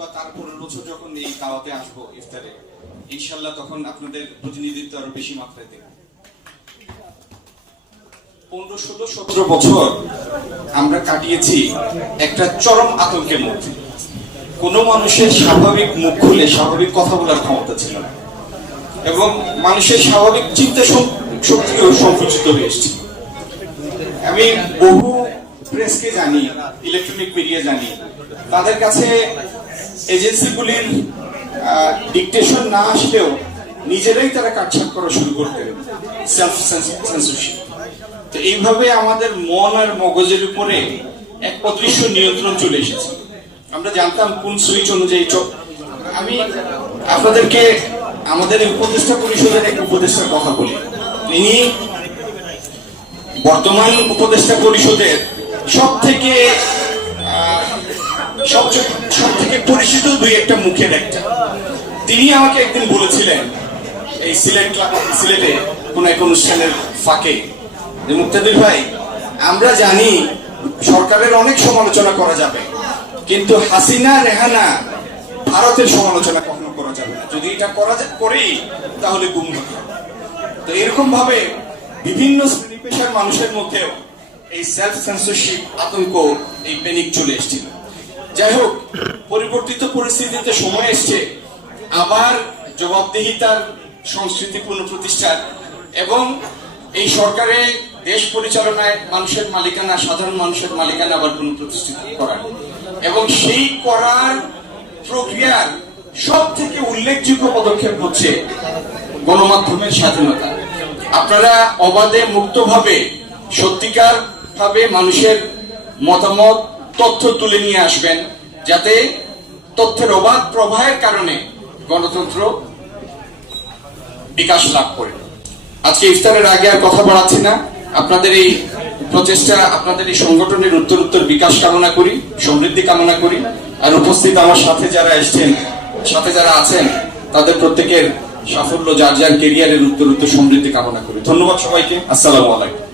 অথবা তারপরের বছর যখন এই দাওয়াতে আসব ইফতারে ইনশাল্লাহ তখন আপনাদের প্রতিনিধিত্ব আরও বেশি মাত্রায় দেবে পনেরো, ষোলো, সতেরো বছর আমরা কাটিয়েছি একটা চরম আতঙ্কের মধ্যে। মানুষের স্বাভাবিক মুখ খুলে স্বাভাবিক কথা বলার ক্ষমতা ছিল না। এবং মানুষের স্বাভাবিক চিন্তা শক্তিও সংকুচিত হয়ে এসেছে। আমি বহু প্রেসকে জানি ইলেকট্রনিক মিডিয়া জানি, তাদের কাছে এজেন্সিগুলির ডিকটেশন না আসলেও নিজেরাই তারা কাটছাট করা শুরু করতেন সেলফ সেন্সরশিপ তো এইভাবে আমাদের মন আর মগজের উপরে এক অদৃশ্য নিয়ন্ত্রণ চলে এসেছে। আমরা জানতাম কোন সুইচ অনুযায়ী আমি আপনাদেরকে আমাদের উপদেষ্টা পরিষদের এক উপদেষ্টার কথা বলি। ইনি বর্তমান উপদেষ্টা পরিষদের সব থেকে সবচেয়ে, সব থেকে পরিচিত দুই একটা মুখের একটা তিনি আমাকে একদিন বলেছিলেন, এই সিলেট সিলেটে কোন এক অনুষ্ঠানের ফাঁকে, যে মুক্তাদির ভাই, আমরা জানি সরকারের অনেক সমালোচনা করা যাবে, কিন্তু হাসিনা, রেহানা ভারতের সমালোচনা কখনো করা যাবে না। যদি এটা করা যা- করি তাহলে গুম হবে। তো এরকম ভাবে বিভিন্ন শ্রেণি পেশার মানুষের মধ্যেও এই সেলফ সেন্সরশিপ আতঙ্ক, এই প্যানিক চলে এসেছিল। যাই হোক, পরিবর্তিত পরিস্থিতিতে সময় এসছে। আবার জবাবদিহিতার সংস্কৃতি পুনঃপ্রতিষ্ঠার এবং এই সরকারে দেশ পরিচালনায় মানুষের মালিকানা, সাধারণ মানুষের মালিকানা আবার পুনঃপ্রতিষ্ঠিত করার এবং সেই করার প্রক্রিয়ার সব থেকে উল্লেখযোগ্য পদক্ষেপ হচ্ছে গণমাধ্যমের স্বাধীনতা। আপনারা অবাধে মুক্তভাবে সত্যিকার ভাবে মানুষের মতামত তথ্য তুলে নিয়ে আসবেন যাতে তথ্যের অবাধ প্রবাহের কারণে গণতন্ত্র বিকাশ লাভ করে। আজকে ইফতারের আগে আর কথা বাড়াচ্ছি না। আপনাদের এই প্রচেষ্টা, আপনাদের এই সংগঠনের উত্তর উত্তর বিকাশ কামনা করি, সমৃদ্ধি কামনা করি। আর উপস্থিত আমার সাথে যারা এসছেন, সাথে যারা আছেন, তাদের প্রত্যেকের সাফল্য, যার যার কেরিয়ারের উত্তর উত্তর সমৃদ্ধি কামনা করি। ধন্যবাদ সবাইকে। আসসালামু আলাইকুম।